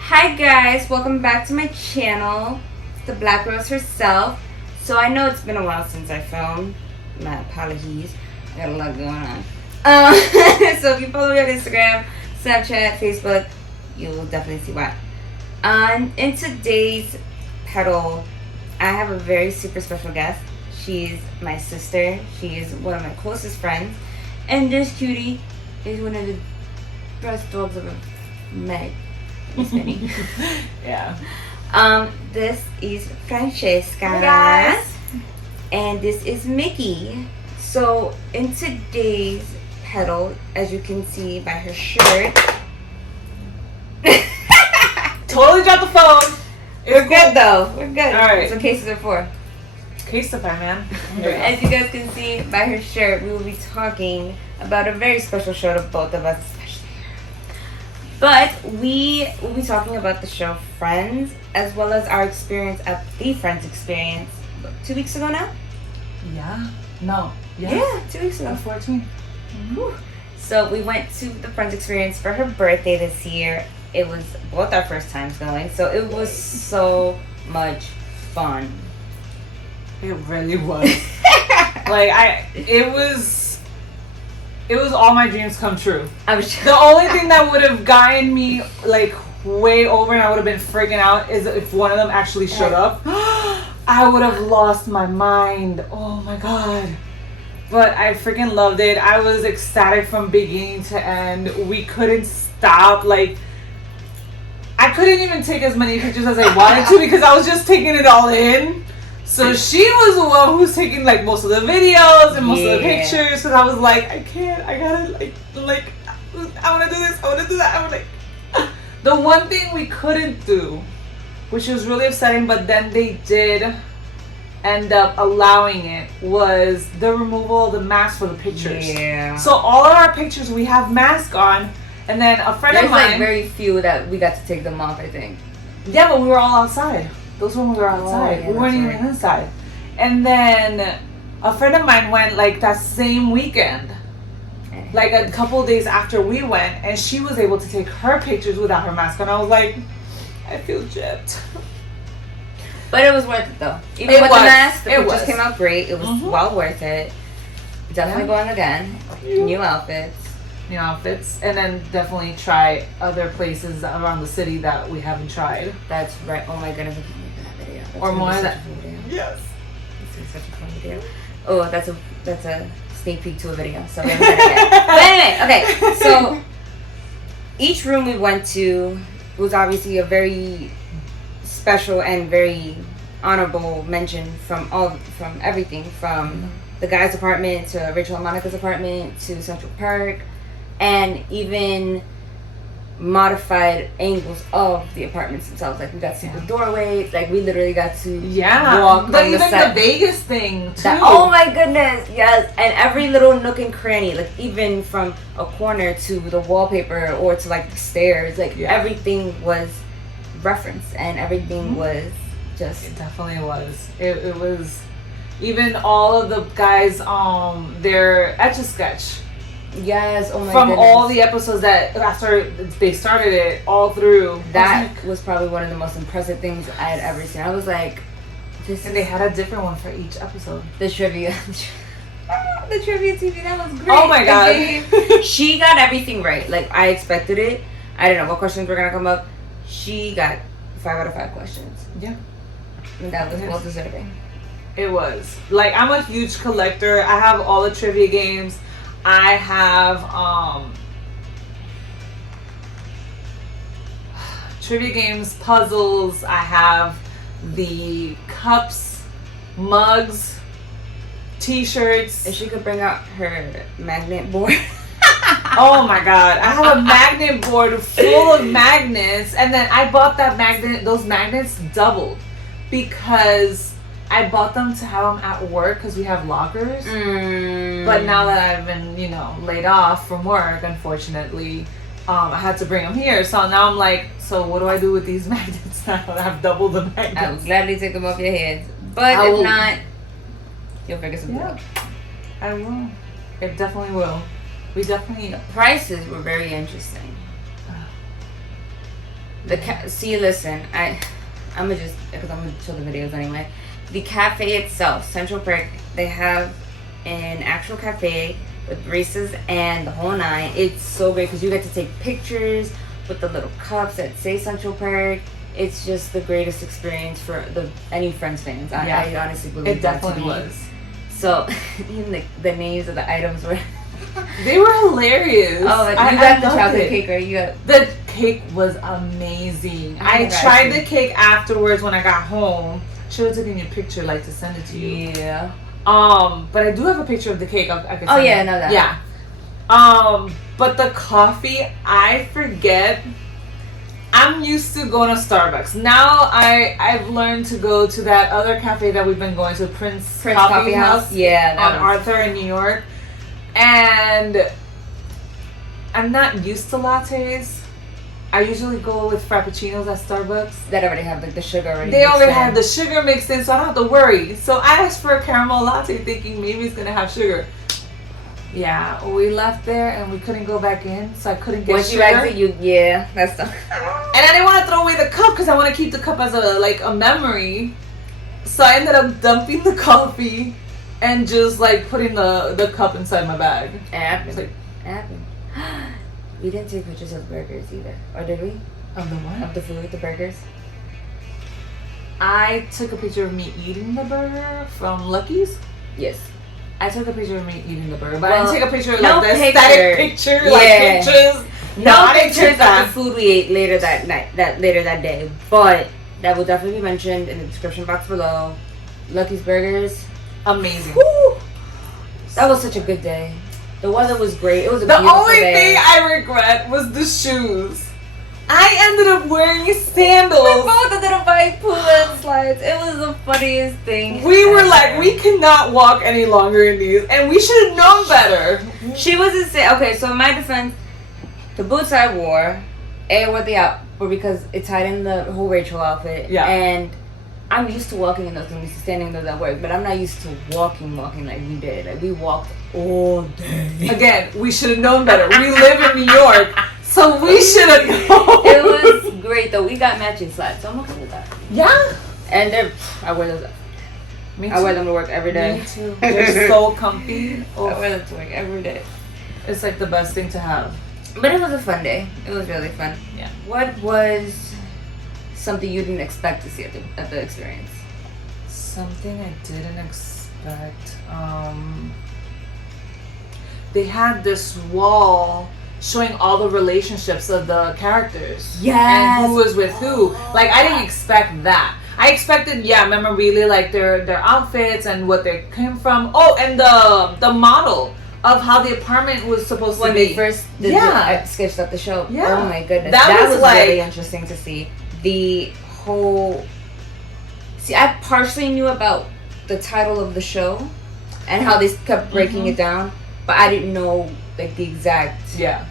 Hi guys, welcome back to my channel, The Black Rose Herself. So I know it's been a while since I filmed. My apologies. I got a lot going on. So if you follow me on Instagram, Snapchat, Facebook, you will definitely see why. In today's Petal, I have a very super special guest. She's my sister. She is one of my closest friends. And this cutie is one of the best dogs I've ever met. Yeah. This is Francesca. Hi guys. And this is Mickey. So in today's Petal, as you can see by her shirt, Totally dropped the phone. We're good though. We're good. All right. That's what cases are for. Caseify, man. As you guys can see by her shirt, we will be talking about a very special show to both of us, especially her. But we will be talking about the show Friends, as well as our experience at the Friends experience. 2 weeks ago now? Yeah. No. Yeah, 2 weeks ago. 14. Whew. So we went to the Friends experience for her birthday this year. It was both our first times going, so it was so much fun. It really was. It was all my dreams come true. The only thing that would have gotten me like way over and I would have been freaking out is if one of them actually showed up. I would have lost my mind. Oh my god. But I freaking loved it. I was ecstatic from beginning to end. We couldn't stop. Like, I couldn't even take as many pictures as I wanted to because I was just taking it all in. So she was the one who was taking like most of the videos and most of the pictures because I was like, I can't, I gotta like I wanna do this, I wanna do that. I was like, the one thing we couldn't do, which was really upsetting, but then they did end up allowing it, was the removal of the mask for the pictures. Yeah. So all of our pictures we have masks on, and then a friend of mine. There's like very few that we got to take them off, I think. Yeah, but we were all outside. Those when we were outside. Yeah, we weren't even inside. And then a friend of mine went like that same weekend, like a couple days after we went, and she was able to take her pictures without her mask on. I was like, I feel gypped. But it was worth it though. Even with the mask, the pictures came out great. It was well worth it. Definitely going again. New outfits. And then definitely try other places around the city that we haven't tried. That's right. Oh my goodness, I can't wait for that video. Or more of that. Yes. This is such a fun video. Oh, that's a sneak peek to a video. So we haven't done it yet. But anyway, okay. So each room we went to was obviously a very special and very honorable mention from everything from the guy's apartment to Rachel and Monica's apartment to Central Park. And even modified angles of the apartments themselves. Like we got to see the doorways. Like we literally got to walk but on even the set. the Vegas thing too. Oh my goodness, yes. And every little nook and cranny, like even from a corner to the wallpaper or to like the stairs, like everything was referenced and everything was just. It definitely was. It was even all of the guys their Etch-a-Sketch. Yes, oh my From goodness. all the episodes that after they started it all through. That was probably one of the most impressive things I had ever seen. I was like, and they had a different one for each episode. The trivia. The trivia TV, that was great. Oh my god. She got everything right. Like I expected it. I didn't know what questions were gonna come up. She got 5 out of 5 questions. Yeah. And that was well deserving. It was. Like I'm a huge collector. I have all the trivia games. I have trivia games, puzzles. I have the cups, mugs, t-shirts. If she could bring out her magnet board. Oh my god. I have a magnet board full of magnets, and then I bought those magnets doubled because I bought them to have them at work because we have lockers. But now that I've been, laid off from work, unfortunately, I had to bring them here. So now I'm like, so what do I do with these magnets now that I've doubled the magnets? I will gladly take them off your heads. But if not, you'll figure something out. I will. It definitely will. We definitely... The prices were very interesting. Listen, I'm gonna just, because I'm gonna show the videos anyway. The cafe itself, Central Park, they have an actual cafe with baristas and the whole nine. It's so great because you get to take pictures with the little cups that say Central Park. It's just the greatest experience for any Friends fans. I honestly believe it definitely was. So even the names of the items were they were hilarious. Oh, you got the chocolate cake, right? The cake was amazing. I tried the cake afterwards when I got home. Should have taken you a picture, like, to send it to you. Yeah. But I do have a picture of the cake. I could send I know that. Yeah. But the coffee, I forget. I'm used to going to Starbucks. Now I've learned to go to that other cafe that we've been going to, Prince Coffee House. Yeah, on Arthur in New York. And I'm not used to lattes. I usually go with frappuccinos at Starbucks. That already have like the sugar already. They already have the sugar mixed in, so I don't have to worry. So I asked for a caramel latte, thinking maybe it's gonna have sugar. Yeah, we left there and we couldn't go back in, so I couldn't get Once sugar. Once you exit, that's the. And I didn't want to throw away the cup because I want to keep the cup as a memory. So I ended up dumping the coffee and just like putting the cup inside my bag. Happened. We didn't take pictures of burgers either, or did we? Of the what? Of the food, the burgers. I took a picture of me eating the burger from Lucky's. Yes. I took a picture of me eating the burger, but I didn't take a picture of no the static picture, pictures. No pictures of the food we ate later that night, later that day. But that will definitely be mentioned in the description box below. Lucky's Burgers, amazing. Woo! That was such a good day. The weather was great. It was a beautiful day. The only thing I regret was the shoes. I ended up wearing sandals. We both ended up buying pull-up slides. It was the funniest thing. We were like, we cannot walk any longer in these, and we should have known better. She was insane. Okay, so in my defense, the boots I wore, were because it tied in the whole Rachel outfit. Yeah. And I'm used to walking in those. I'm used to standing in those at work, but I'm not used to walking like we did. Like we walked all day. Again, we should have known better. We live in New York. So we should have known. It was great though. We got matching slides, so I'm okay with that. Yeah. And I wear those. Me too. I wear them to work every day. Me too. They're so comfy. Oh. I wear them to work every day. It's like the best thing to have. But it was a fun day. It was really fun. Yeah. What was something you didn't expect to see at the experience? Something I didn't expect. They had this wall showing all the relationships of the characters. Yes. And who was with who. Like, I didn't expect that. I expected, memorabilia, like their outfits and what they came from. Oh, and the model of how the apartment was supposed to be. When they first sketched up the show. Yeah. Oh my goodness. That was like, really interesting to see. The whole... See, I partially knew about the title of the show and how they kept breaking it down, but I didn't know like the exact... Yeah.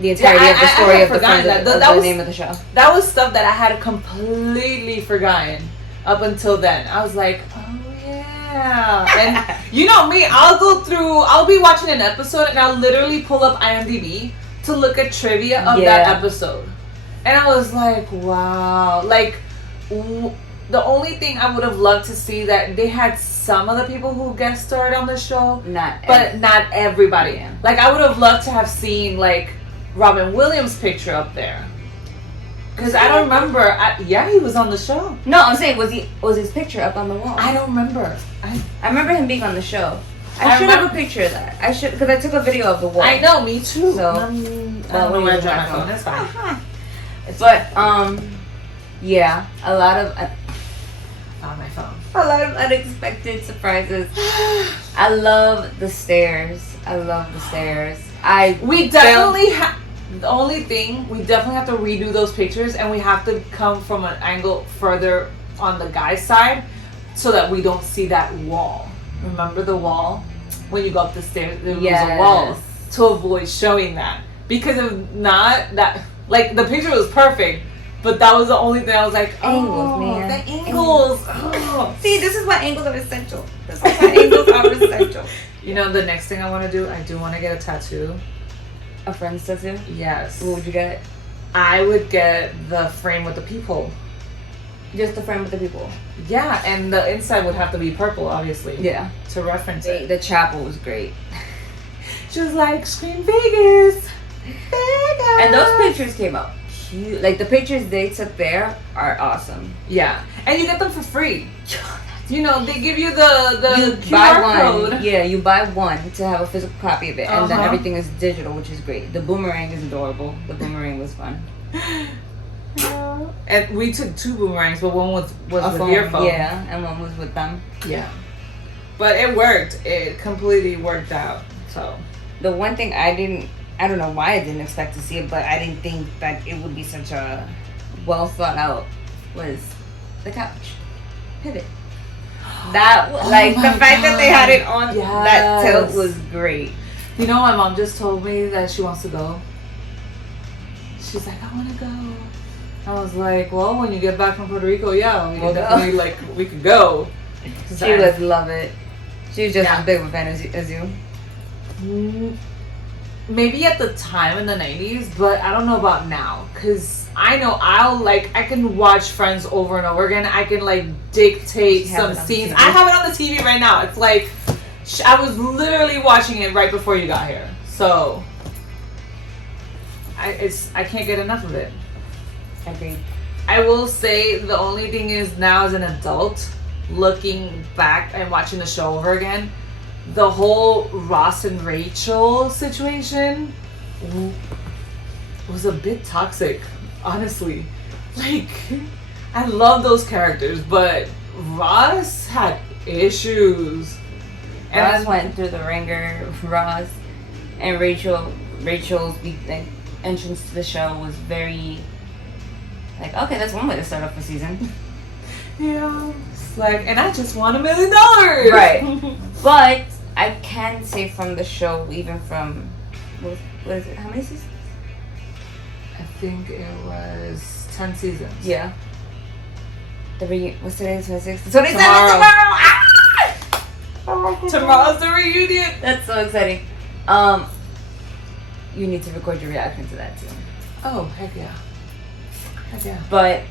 The entirety of the story of the friends that the name of the show. That was stuff that I had completely forgotten up until then. I was like, oh yeah. And you know me, I'll be watching an episode and I'll literally pull up IMDb to look at trivia of that episode. And I was like, wow. Like, the only thing I would have loved to see that they had some of the people who guest starred on the show. Not everybody. Yeah. Like, I would have loved to have seen, like, Robin Williams' picture up there. Because I don't remember. He was on the show. No, I'm saying, was his picture up on the wall? I don't remember. I remember him being on the show. I should have a picture of that. I should, because I took a video of the wall. I know, me too. So, I don't know where I dropped my phone. That's fine. But, a lot of... on my phone. A lot of unexpected surprises. I love the stairs. The only thing, we definitely have to redo those pictures and we have to come from an angle further on the guy's side so that we don't see that wall. Remember the wall? When you go up the stairs, there was a wall to avoid showing that. Because if not, that, like, the picture was perfect, but that was the only thing I was like, angles, man. The angles. Oh. See, this is why angles are essential. You know, the next thing I want to do, I do want to get a tattoo. A friend's tattoo? Yes. What would you get? I would get the frame with the peephole. Just the frame with the people. Yeah, and the inside would have to be purple, obviously. Yeah. To reference it. The chapel was great. She was like, Scream Vegas! Vegas! And those pictures came out cute. Like, the pictures they took there are awesome. Yeah. And you get them for free. You know, they give you the you QR buy one, code. Yeah, you buy one to have a physical copy of it, and then Uh-huh. everything is digital, which is great. The boomerang is adorable. The boomerang was fun. And we took 2 boomerangs, but one was A with phone, your phone. yeah, and one was with them. Yeah. But it worked. It completely worked out. So. The one thing I don't know why I didn't expect to see it, but I didn't think that it would be such a well thought out, was the couch. Pivot. That, like, the fact that they had it on that tilt was great. You know, my mom just told me that she wants to go. She's like, I want to go. I was like, well, when you get back from Puerto Rico, yeah, we We'll can definitely, like, we could go. She would love it. She was just as big of a fan as you. Maybe at the time in the 90s, but I don't know about now. Because I know I can watch Friends over and over again. I can, like, dictate some scenes. I have it on the TV right now. It's like, I was literally watching it right before you got here. So, I can't get enough of it. Agreed. I will say the only thing is now as an adult, looking back and watching the show over again, the whole Ross and Rachel situation was a bit toxic, honestly. Like, I love those characters, but Ross had issues. And Ross went through the ringer. Ross and Rachel's entrance to the show was very like, okay, that's one way to start off the season. Yeah, it's like, and I just want $1 million. Right. But I can say from the show, even from what is it? How many seasons? I think it was 10 seasons. Yeah. What's today? 26th. 27th Tomorrow. Ah! Tomorrow's the reunion. That's so exciting. You need to record your reaction to that too. Oh, heck yeah. Heck yeah. But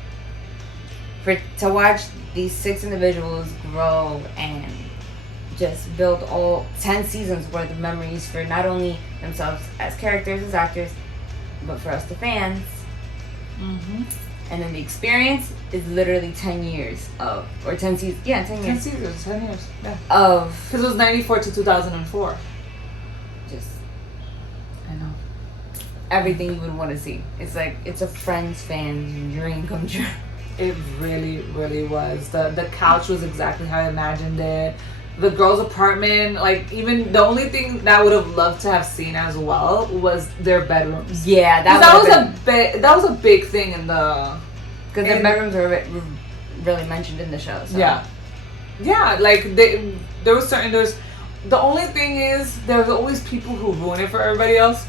to watch these 6 individuals grow and just build all 10 seasons worth of memories for not only themselves as characters, as actors, but for us, the fans. Mm-hmm. And then the experience is literally 10 years of, or 10 seasons. Yeah, 10 years. 10 seasons, 10 years. Yeah. Of. Because it was 94 to 2004. Just. I know. Everything you would want to see. It's like, it's a Friends fan's dream come true. It really, really was. The couch was exactly how I imagined it. The girls' apartment, like, even the only thing that I would have loved to have seen as well was their bedrooms. Yeah, that was a big thing in the. Because their bedrooms were really mentioned in the show. So. Yeah, like there was the only thing is there's always people who ruin it for everybody else.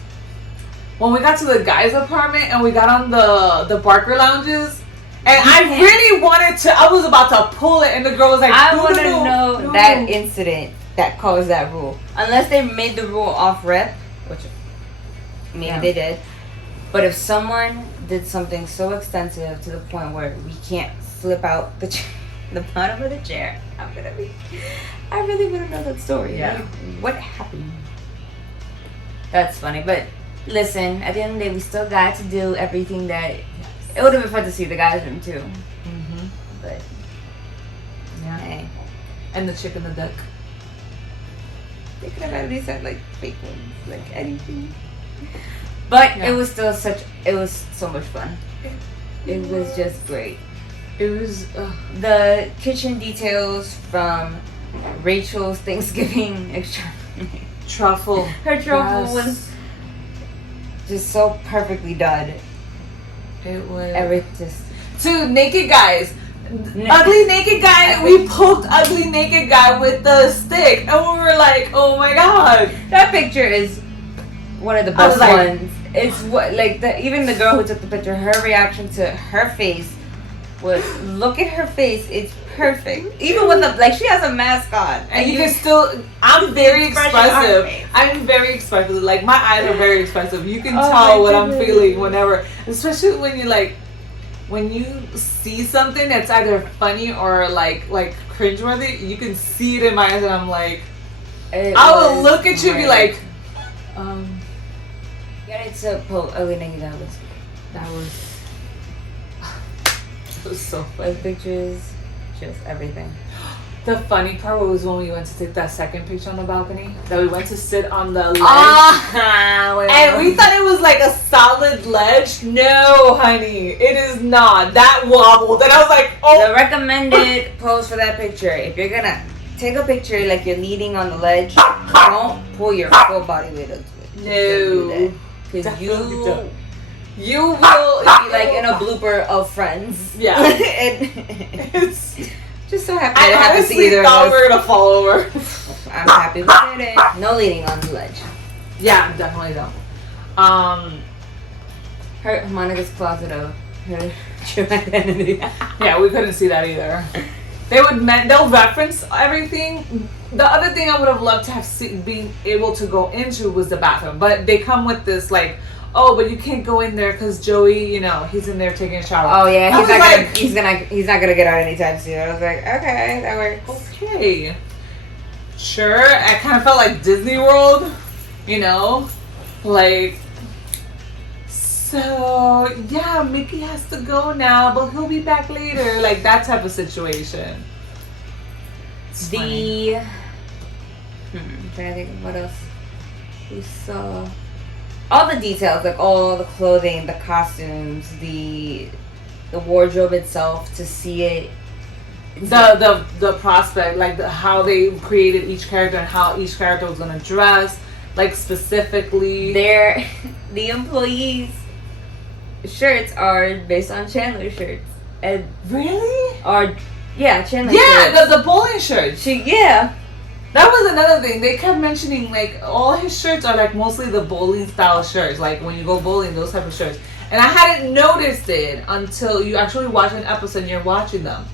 When we got to the guys' apartment and we got on the Barker lounges. And I really wanted to. I was about to pull it, and the girl was like, I want to know that incident that caused that rule. Unless they made the rule off rip, which maybe they did. But if someone did something so extensive to the point where we can't flip out the bottom of the chair, I really want to know that story. Yeah. Like, what happened? That's funny. But listen, at the end of the day, we still got to do everything that. It would have been fun to see the guys' room too. Mm-hmm. But yeah. Hey. And the chick in the duck. They could have at least had like fake ones, like anything. But it was still it was so much fun. It was just great. It was the kitchen details from Rachel's Thanksgiving extravaganza. Truffle. Her truffle was just so perfectly done. It was just 2 naked guys. Ugly naked guy. We poked ugly naked guy with the stick, and we were like, "Oh my god!" That picture is one of the best ones. It's what even the girl who took the picture. Her reaction to her face was, look at her face. It's perfect. Even with the like, she has a mask on, and you can still. I'm very expressive. I'm very expressive. Like my eyes are very expressive. You can tell what I'm feeling whenever, especially when you like, when you see something that's either funny or like cringeworthy. You can see it in my eyes, and I'm like, I will look at you and be like, Yeah, it's a that was so funny. Pictures, just everything. The funny part was when we went to take that second picture on the balcony. That we went to sit on the ledge. And we thought it was like a solid ledge. No, honey, it is not. That wobbled. And I was like, oh. The recommended pose for that picture, if you're gonna take a picture like you're leaning on the ledge, don't pull your full body weight into it. No. Because you will be like in a blooper of Friends. Yeah. It's just so happy I honestly thought we were gonna fall over. I'm happy we did it. No leaning on the ledge. Yeah, definitely don't. Her Monica's closet of her true identity. Yeah, we couldn't see that either. They'll reference everything. The other thing I would have loved to have being able to go into was the bathroom, but they come with this like, oh, but you can't go in there because Joey, he's in there taking a shower. Oh yeah, he's not gonna get out anytime soon. I was like, okay, that works. Okay, sure. I kind of felt like Disney World, like. So yeah, Mickey has to go now, but he'll be back later. Like that type of situation. I'm trying to think of what else we saw. All the details, like all the clothing, the costumes, the wardrobe itself, to see it. The prospect, like how they created each character and how each character was gonna dress, like specifically. The employees' shirts are based on Chandler's shirts. And really? Chandler's shirts. Yeah, the bowling shirts. That was another thing. They kept mentioning like all his shirts are like mostly the bowling style shirts, like when you go bowling, those type of shirts. And I hadn't noticed it until you actually watch an episode and you're watching them.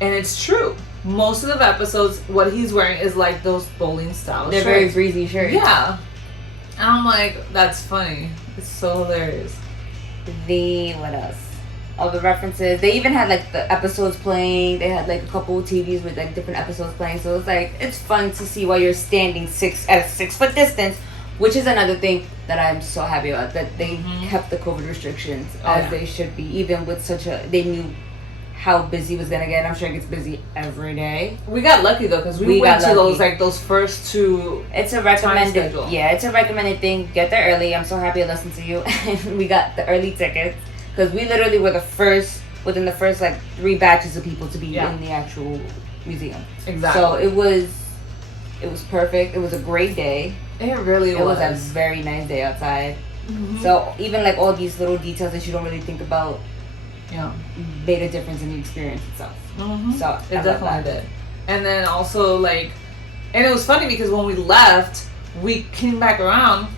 And it's true. Most of the episodes, what he's wearing is like those bowling style shirts. They're very breezy shirts. Yeah. And I'm like, that's funny. It's so hilarious. What else? All the references. They even had like the episodes playing. They had like a couple of TVs with like different episodes playing. So it's like, it's fun to see while you're standing at a 6 foot distance, which is another thing that I'm so happy about, that they kept the COVID restrictions as they should be, even with they knew how busy it was gonna get. I'm sure it gets busy every day. We got lucky though, because we went to those first two. It's a recommended. Yeah, it's a recommended thing. Get there early. I'm so happy I listened to you. And we got the early tickets because we literally were within the first like 3 batches of people to be in the actual museum. Exactly. So it was perfect. It was a great day. It really was. It was a very nice day outside. So even like all these little details that you don't really think about, made a difference in the experience itself. So it definitely did. And then also like, and it was funny because when we left, we came back around.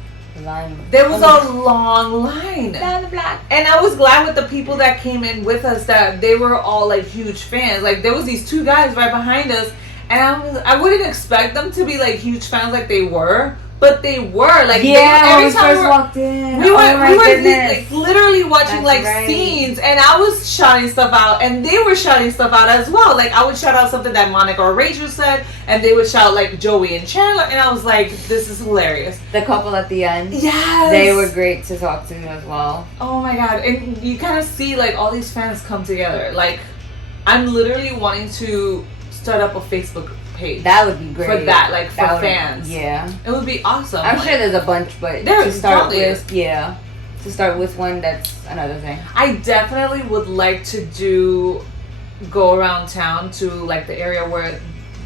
There was a long line. And I was glad with the people that came in with us that they were all like huge fans. Like there was these 2 guys right behind us, and I wouldn't expect them to be like huge fans like they were. But they were like, every time we walked in, we were like, literally watching scenes, and I was shouting stuff out, and they were shouting stuff out as well. Like I would shout out something that Monica or Rachel said, and they would shout like Joey and Chandler, and I was like, this is hilarious. The couple at the end, yes, they were great to talk to as well. Oh my god, and you kind of see like all these fans come together. Like I'm literally wanting to start up a Facebook page. That would be great. For that, like for fans. Yeah. It would be awesome. I'm sure there's a bunch, but to start with one, that's another thing. I definitely would like to go around town to like the area where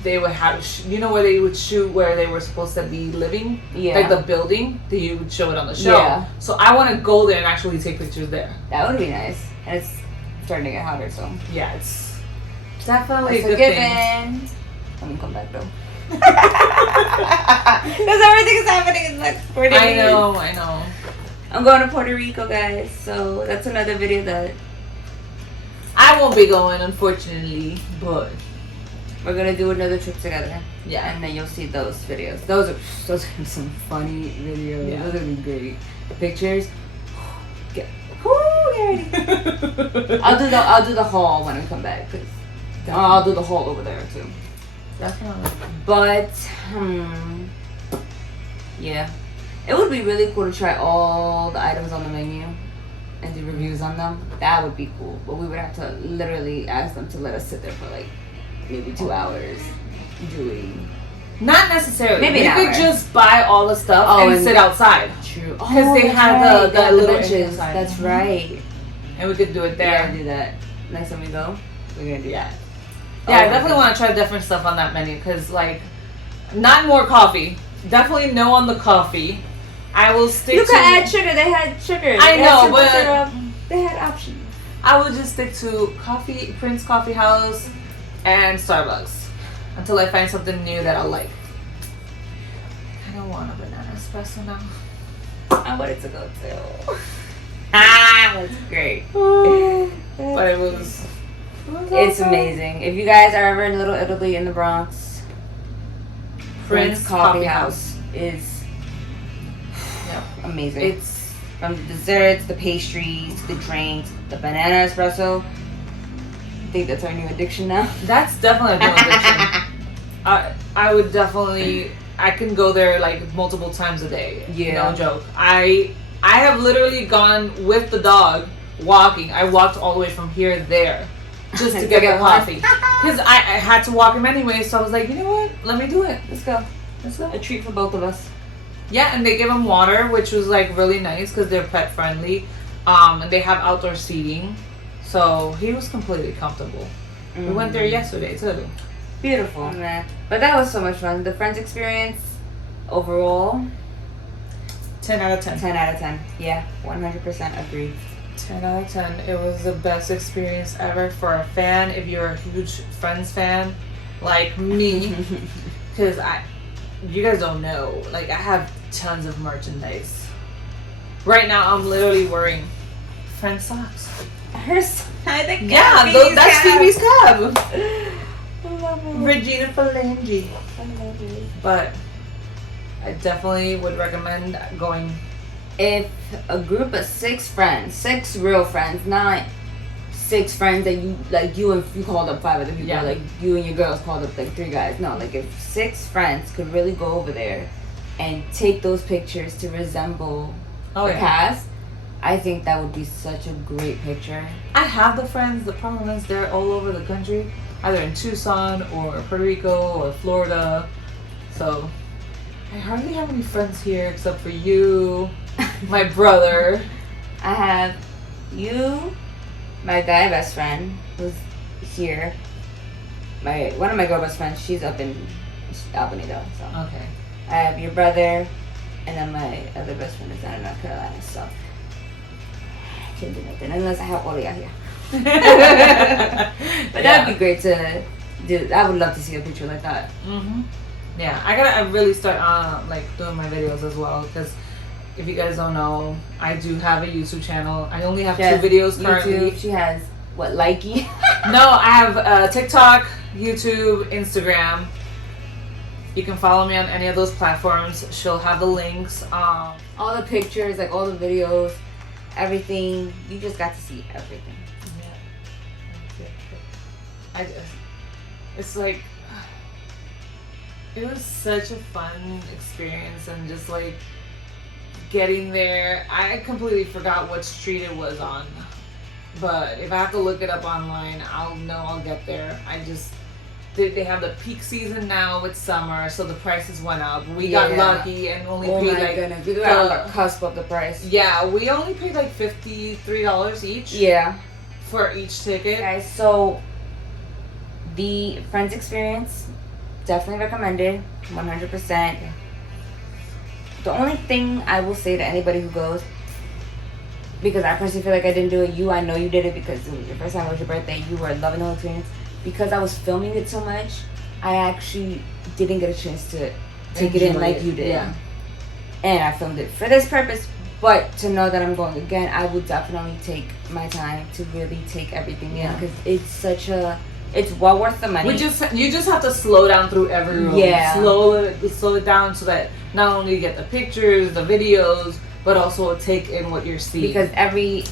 they would have, where they would shoot where they were supposed to be living. Yeah. Like the building that you would show it on the show. Yeah. So I want to go there and actually take pictures there. That would be nice. And it's starting to get hotter, so. Yeah, it's definitely a good thing. Let me come back though. Because everything is happening in like 4 days. I know. I'm going to Puerto Rico, guys. So that's another video that I won't be going, unfortunately. But we're gonna do another trip together. Yeah. And then you'll see those videos. Those are gonna be some funny videos. Yeah. Those are gonna be great. The pictures. Get ready. I'll do the haul when I come back, cause I'll do the haul over there too. Definitely. But yeah, it would be really cool to try all the items on the menu and do reviews on them. That would be cool. But we would have to literally ask them to let us sit there for like maybe 2 hours doing. Not necessarily. Maybe we could just buy all the stuff and sit outside. True. Because they have the little benches. inside. That's right. And we could do it there. Yeah, do that. Next time we go, we're gonna do that. Yeah, I definitely want to try different stuff on that menu because, like, not more coffee. Definitely no on the coffee. I will stick to... You could add sugar. They had sugar. I know, but... They had options. I would just stick to coffee, Prince Coffee House, and Starbucks until I find something new that I like. I don't want a banana espresso now. I wanted to go too. That's great. But it was It's amazing. If you guys are ever in Little Italy in the Bronx, Prince Coffee House is amazing. It's from the desserts, the pastries, the drinks, the banana espresso. I think that's our new addiction now. That's definitely a new addiction. I would definitely. I can go there like multiple times a day. Yeah. No joke. I have literally gone with the dog walking. I walked all the way from here to there just to get the coffee. Because I had to walk him anyway, so I was like, you know what? Let me do it. Let's go. Let's go. A treat for both of us. Yeah, and they give him water, which was like really nice because they're pet friendly. And they have outdoor seating. So he was completely comfortable. We went there yesterday too. Beautiful. But that was so much fun. The Friends experience overall 10 out of 10. 10 out of 10. Yeah, 100% agree. 10 out of 10. It was the best experience ever for a fan. If you're a huge Friends fan like me, because you guys don't know, like I have tons of merchandise. Right now I'm literally wearing Friends socks. That's Phoebe's tab. I love it. Regina Phalange. I love it. But I definitely would recommend going. If a group of 6 friends, 6 real friends, not 6 friends that you like, you called up 5 other people, like you and your girls called up like 3 guys. No, like if 6 friends could really go over there and take those pictures to resemble the cast, I think that would be such a great picture. I have the friends. The problem is they're all over the country, either in Tucson or Puerto Rico or Florida. So I hardly have any friends here except for you, my brother. I have you, my guy best friend who's here. One of my girl best friends, she's up in Albany though. So okay. I have your brother, and then my other best friend is down in North Carolina. So I can't do nothing unless I have Olia here. But that would be great to do. I would love to see a picture like that. Yeah, I really start like doing my videos as well because if you guys don't know, I do have a YouTube channel. I only have 2 videos currently. YouTube. She has what, Likey? No, I have TikTok, YouTube, Instagram. You can follow me on any of those platforms. She'll have the links. All the pictures, like all the videos, everything. You just got to see everything. Yeah. It's like, it was such a fun experience and just like getting there. I completely forgot what street it was on, but if I have to look it up online, I'll get there. They have the peak season now with summer, so the prices went up. We got lucky and only paid like goodness. We got on the cusp of the price. Yeah, we only paid like $53 each. Yeah, for each ticket. Guys, so the Friends experience, definitely recommended, 100%. The only thing I will say to anybody who goes, because I personally feel like I didn't do it, I know you did it because it was your first time, it was your birthday, you were loving the whole experience. Because I was filming it so much, I actually didn't get a chance to take it in like you did. Yeah. And I filmed it for this purpose, but to know that I'm going again, I will definitely take my time to really take everything in because it's such a It's well worth the money. You just have to slow down through every room. Yeah. Slow it down so that not only you get the pictures, the videos, but also take in what you're seeing. Because every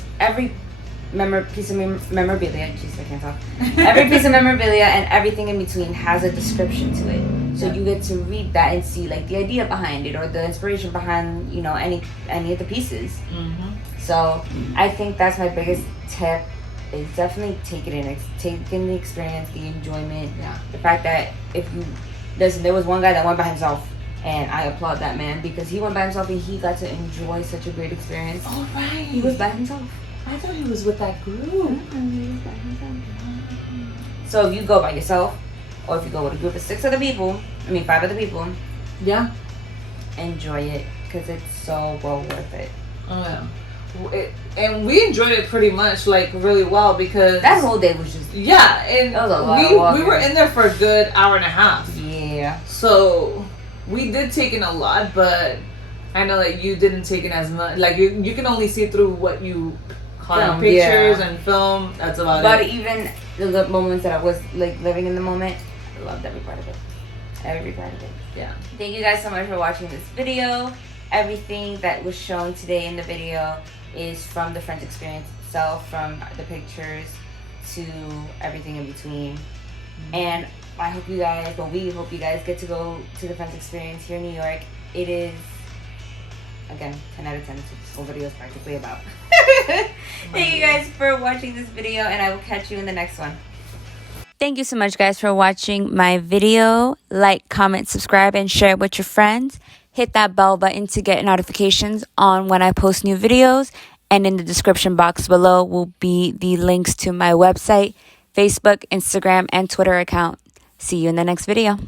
piece of memorabilia, jeez, I can't talk. Every piece of memorabilia and everything in between has a description to it. So you get to read that and see like the idea behind it or the inspiration behind, you know, any of the pieces. Mm-hmm. So I think that's my biggest tip. Is definitely take in the experience, the enjoyment. Yeah. The fact that if you listen, there was one guy that went by himself, and I applaud that man because he went by himself and he got to enjoy such a great experience. Oh right. He was by himself. I thought he was with that group. He was by himself. So if you go by yourself, or if you go with a group of 5 other people, yeah, enjoy it because it's so well worth it. Oh yeah. And we enjoyed it pretty much like really well because that whole day was just and that was a lot we were in there for a good hour and a half. Yeah. So we did take in a lot, but I know that you didn't take in as much. Like you can only see through what you caught on pictures and film. That's about it. But even the moments that I was like living in the moment, I loved every part of it. Every part of it. Yeah. Thank you guys so much for watching this video. Everything that was shown today in the video is from the Friends experience itself, from the pictures to everything in between. And I hope you guys, we hope you guys get to go to the Friends experience here in New York. It is, again, 10 out of 10. So this whole video is practically about. Thank you guys for watching this video, and I will catch you in the next one. Thank you so much, guys, for watching my video. Like, comment, subscribe, and share it with your friends. Hit that bell button to get notifications on when I post new videos. And in the description box below will be the links to my website, Facebook, Instagram, and Twitter account. See you in the next video.